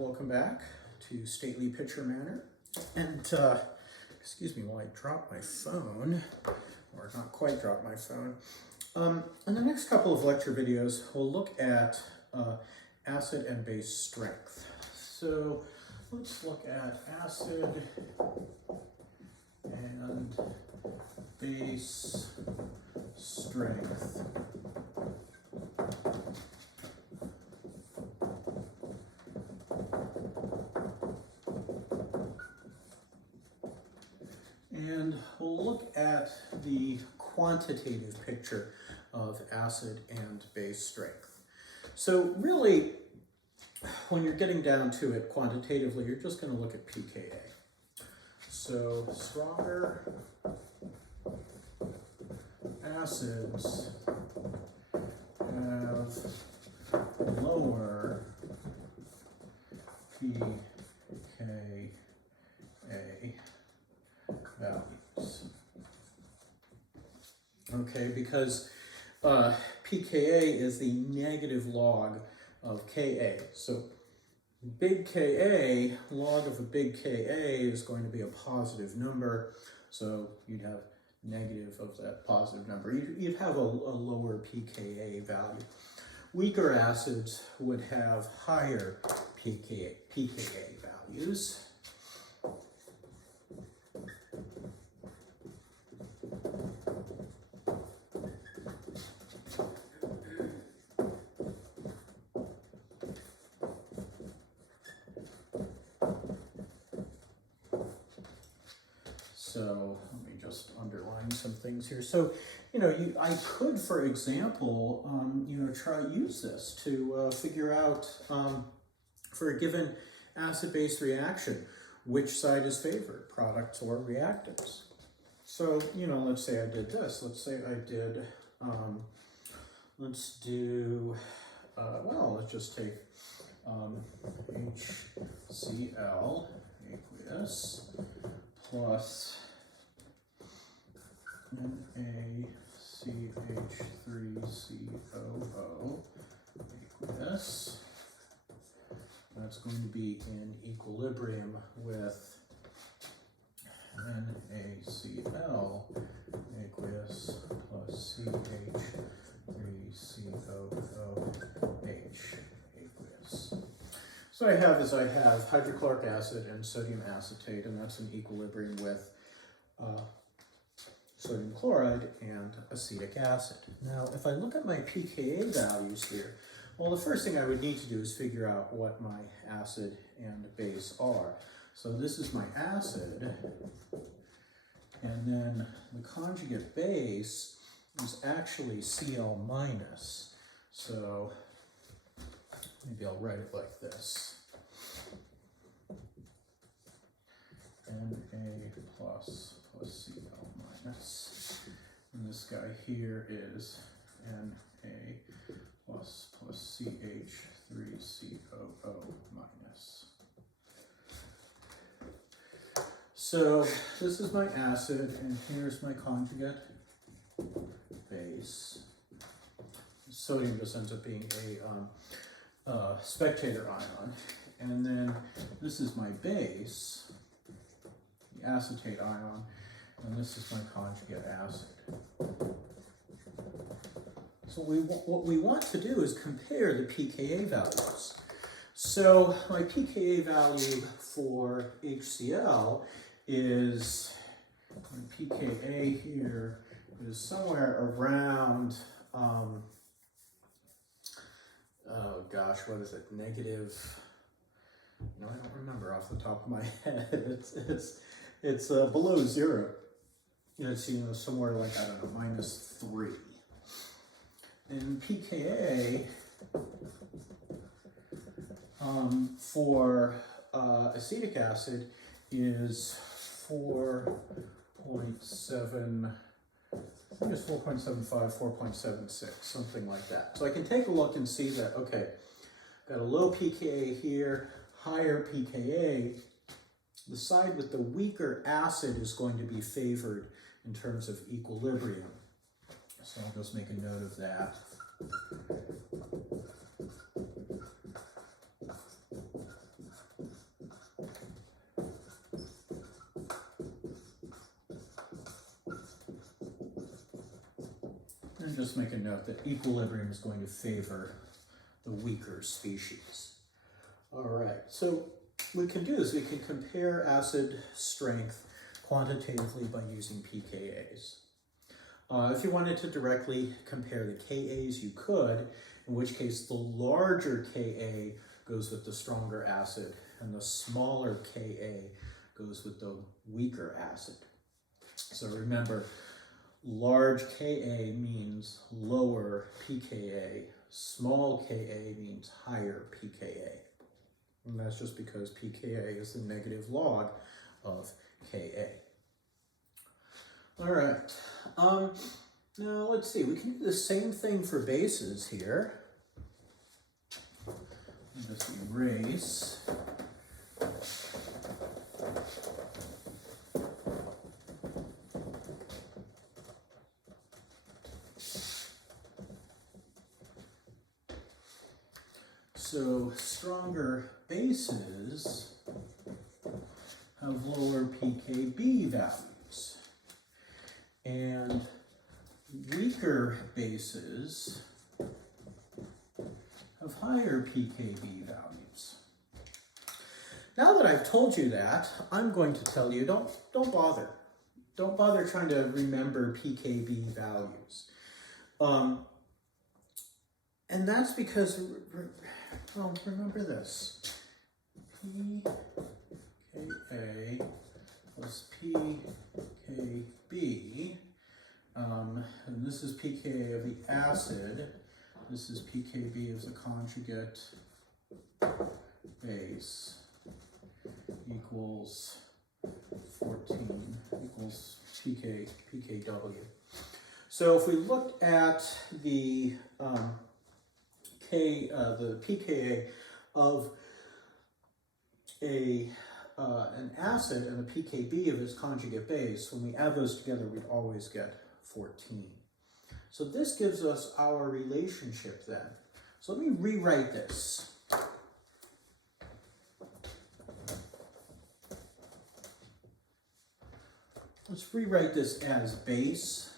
welcome back to Stately Picture Manor. And excuse me while I drop my phone, or not quite drop my phone. In the next couple of lecture videos, we'll look at acid and base strength. So let's look at acid and base strength. And we'll look at the quantitative picture of acid and base strength. So really, when you're getting down to it quantitatively, you're just going to look at pKa. So stronger acids have lower pKa values. Okay, because pKa is the negative log of Ka. So big Ka, log of a big Ka is going to be a positive number. So you'd have negative of that positive number. You'd have a lower pKa value. Weaker acids would have higher pKa values. So let me just underline some things here. So, I could, for example, use this to figure out, for a given acid-base reaction, which side is favored, products or reactants. So, let's say I did this. Let's say I did, let's just take HCl aqueous plus NaCH3COO aqueous. That's going to be in equilibrium with NaCl aqueous plus CH3COOH aqueous. So I have hydrochloric acid and sodium acetate, and that's in equilibrium with sodium chloride and acetic acid. Now, if I look at my pKa values here, well, the first thing I would need to do is figure out what my acid and base are. So this is my acid, and then the conjugate base is actually Cl minus. So maybe I'll write it like this. Na plus Cl minus. And this guy here is Na plus CH3COO minus. So this is my acid, and here's my conjugate base. Sodium just ends up being a spectator ion. And then this is my base, the acetate ion, and this is my conjugate acid. So what we want to do is compare the pKa values. So my pKa value for HCl is, my pKa here is somewhere around, oh gosh, what is it, negative, I don't remember off the top of my head. It's below 0. It's, somewhere like, I don't know, -3. And pKa for acetic acid is 4.7, I think it's 4.75, 4.76, something like that. So I can take a look and see that, okay, got a low pKa here, higher pKa. The side with the weaker acid is going to be favored in terms of equilibrium. So I'll just make a note of that. just make a note that equilibrium is going to favor the weaker species. All right, so what we can do is we can compare acid strength quantitatively by using pKa's. If you wanted to directly compare the Ka's, you could, in which case the larger Ka goes with the stronger acid and the smaller Ka goes with the weaker acid. So remember, large Ka means lower pKa, small Ka means higher pKa. And that's just because pKa is the negative log of Ka. All right, now let's see, we can do the same thing for bases here. I'll just erase. So stronger bases have lower pKb values, and weaker bases have higher pKb values. Now that I've told you that, I'm going to tell you, don't bother. Don't bother trying to remember pKb values. And that's because, well, remember this. pKa plus pKb, and this is pKa of the acid, this is pKb of the conjugate base, equals 14, equals pKw. So if we look at the pKa of an acid and the pKb of its conjugate base, when we add those together, we'd always get 14. So this gives us our relationship then. So let me rewrite this. Let's rewrite this as base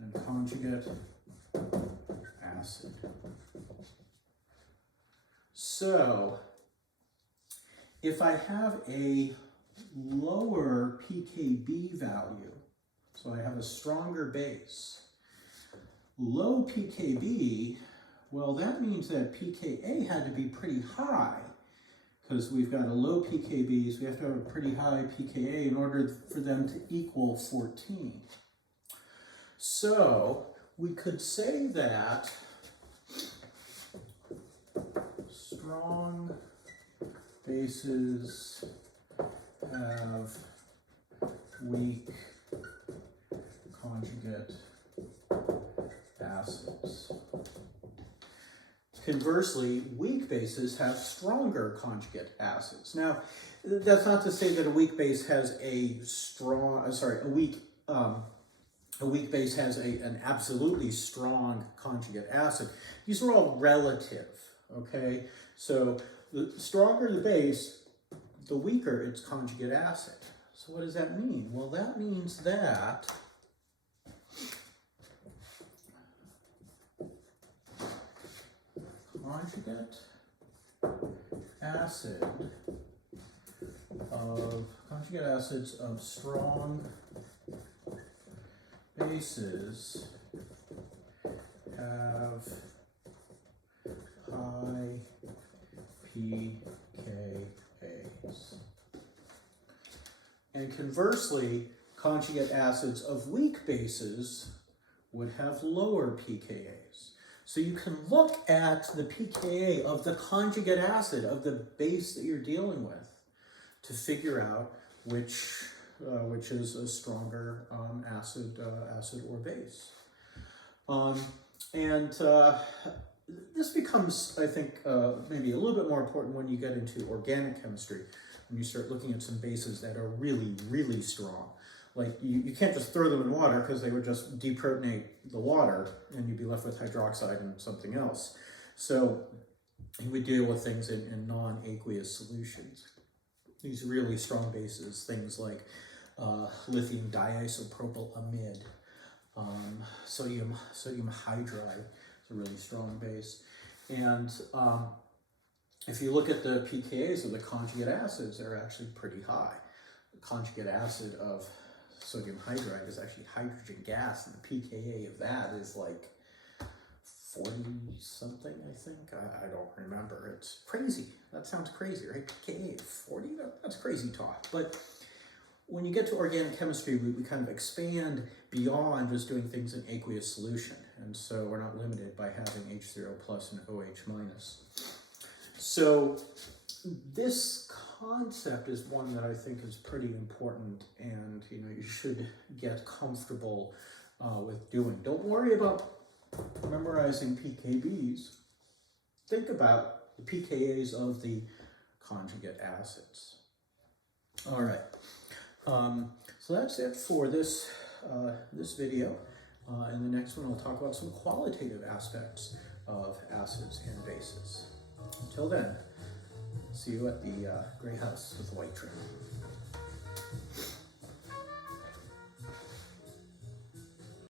and conjugate acid. So if I have a lower pKb value, so I have a stronger base, low pKb, well, that means that pKa had to be pretty high, because we've got a low pKb, so we have to have a pretty high pKa in order for them to equal 14. So we could say that strong bases have weak conjugate acids. Conversely, weak bases have stronger conjugate acids. Now, that's not to say that a weak base has a weak base has an absolutely strong conjugate acid. These are all relative, okay? So the stronger the base, the weaker its conjugate acid. So what does that mean? Well, that means that conjugate acids of strong bases have high pKa's. And conversely, conjugate acids of weak bases would have lower pKa's. So you can look at the pKa of the conjugate acid of the base that you're dealing with to figure out which is a stronger acid or base. This becomes, I think, maybe a little bit more important when you get into organic chemistry, when you start looking at some bases that are really, really strong. Like, you can't just throw them in water because they would just deprotonate the water and you'd be left with hydroxide and something else. So you would deal with things in non-aqueous solutions. These really strong bases, things like lithium diisopropylamide, Sodium hydride is a really strong base. And if you look at the pKa's of the conjugate acids, they're actually pretty high. The conjugate acid of sodium hydride is actually hydrogen gas, and the pKa of that is like 40 something, I think. I don't remember. It's crazy. That sounds crazy, right? pKa 40? That's crazy talk. But when you get to organic chemistry, we kind of expand beyond just doing things in aqueous solution. And so we're not limited by having H0 plus and OH minus. So this concept is one that I think is pretty important, and you should get comfortable with doing. Don't worry about memorizing pKb's. Think about the pKa's of the conjugate acids. All right. So that's it for this video. In the next one, I'll talk about some qualitative aspects of acids and bases. Until then, see you at the Gray House with the White Trim.